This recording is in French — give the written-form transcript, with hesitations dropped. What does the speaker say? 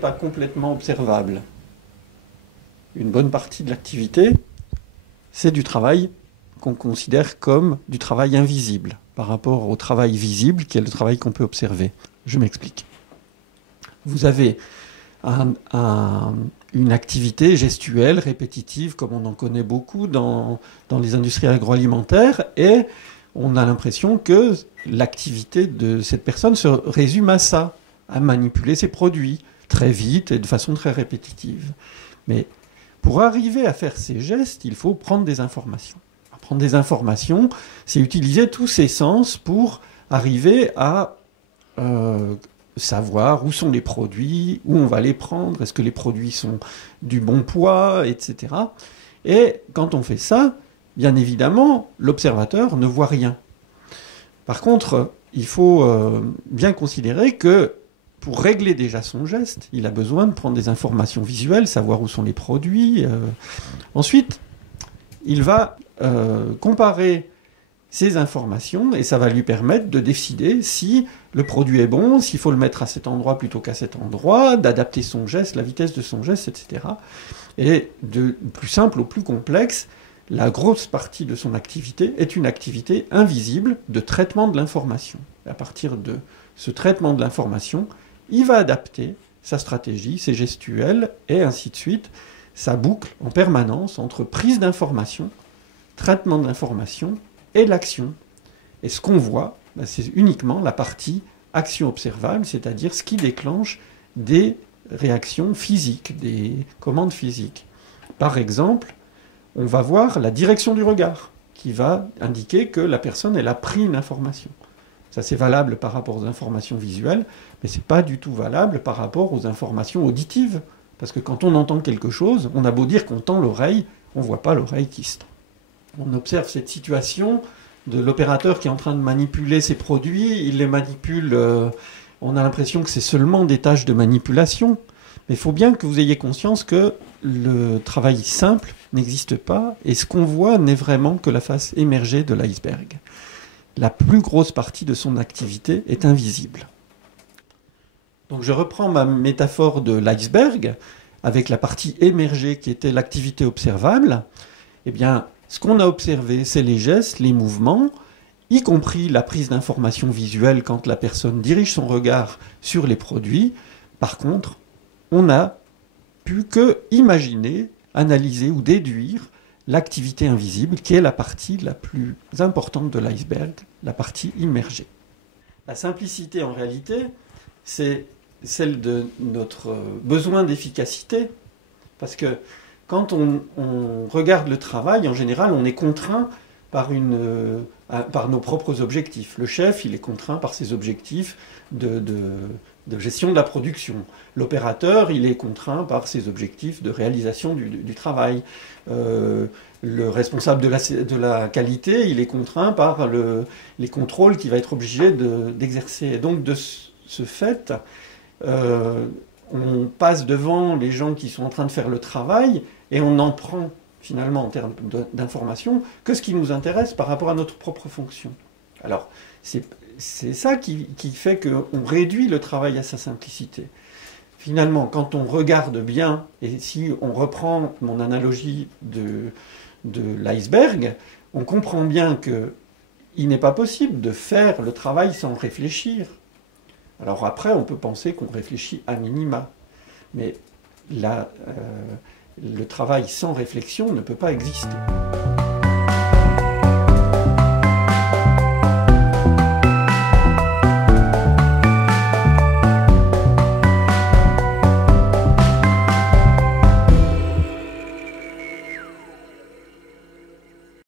pas complètement observable. Une bonne partie de l'activité, c'est du travail qu'on considère comme du travail invisible par rapport au travail visible qui est le travail qu'on peut observer. Je m'explique. Vous avez une activité gestuelle, répétitive, comme on en connaît beaucoup dans les industries agroalimentaires, et on a l'impression que l'activité de cette personne se résume à ça, à manipuler ses produits très vite et de façon très répétitive. Mais pour arriver à faire ces gestes, il faut prendre des informations. Prendre des informations, c'est utiliser tous ses sens pour arriver à savoir où sont les produits, où on va les prendre, est-ce que les produits sont du bon poids, etc. Et quand on fait ça, bien évidemment, l'observateur ne voit rien. Par contre, il faut bien considérer que pour régler déjà son geste, il a besoin de prendre des informations visuelles, savoir où sont les produits. Ensuite, il va comparer ces informations et ça va lui permettre de décider si le produit est bon, s'il faut le mettre à cet endroit plutôt qu'à cet endroit, d'adapter son geste, la vitesse de son geste, etc. Et de plus simple au plus complexe, la grosse partie de son activité est une activité invisible de traitement de l'information. À partir de ce traitement de l'information, il va adapter sa stratégie, ses gestuels, et ainsi de suite, sa boucle en permanence entre prise d'information, traitement de l'information et l'action. Et ce qu'on voit, c'est uniquement la partie action observable, c'est-à-dire ce qui déclenche des réactions physiques, des commandes physiques. Par exemple, on va voir la direction du regard, qui va indiquer que la personne elle a pris une information. Ça, c'est valable par rapport aux informations visuelles, mais ce n'est pas du tout valable par rapport aux informations auditives. Parce que quand on entend quelque chose, on a beau dire qu'on tend l'oreille, on ne voit pas l'oreille qui se tend. On observe cette situation de l'opérateur qui est en train de manipuler ses produits, il les manipule, on a l'impression que c'est seulement des tâches de manipulation, mais il faut bien que vous ayez conscience que le travail simple n'existe pas, et ce qu'on voit n'est vraiment que la face émergée de l'iceberg. La plus grosse partie de son activité est invisible. Donc je reprends ma métaphore de l'iceberg, avec la partie émergée qui était l'activité observable. Eh bien, ce qu'on a observé, c'est les gestes, les mouvements, y compris la prise d'informations visuelles quand la personne dirige son regard sur les produits. Par contre, on n'a pu que imaginer, analyser ou déduire l'activité invisible, qui est la partie la plus importante de l'iceberg, la partie immergée. La simplicité, en réalité, c'est celle de notre besoin d'efficacité, parce que quand on regarde le travail, en général, on est contraint par nos propres objectifs. Le chef, il est contraint par ses objectifs de gestion de la production. L'opérateur, il est contraint par ses objectifs de réalisation du travail. Le responsable de la qualité, il est contraint par les contrôles qu'il va être obligé d'exercer. Et donc, de ce fait, on passe devant les gens qui sont en train de faire le travail et on en prend finalement en termes d'information que ce qui nous intéresse par rapport à notre propre fonction. Alors, c'est ça qui fait qu'on réduit le travail à sa simplicité. Finalement, quand on regarde bien, et si on reprend mon analogie de l'iceberg, on comprend bien qu'il n'est pas possible de faire le travail sans réfléchir. Alors après, on peut penser qu'on réfléchit à minima, mais le travail sans réflexion ne peut pas exister.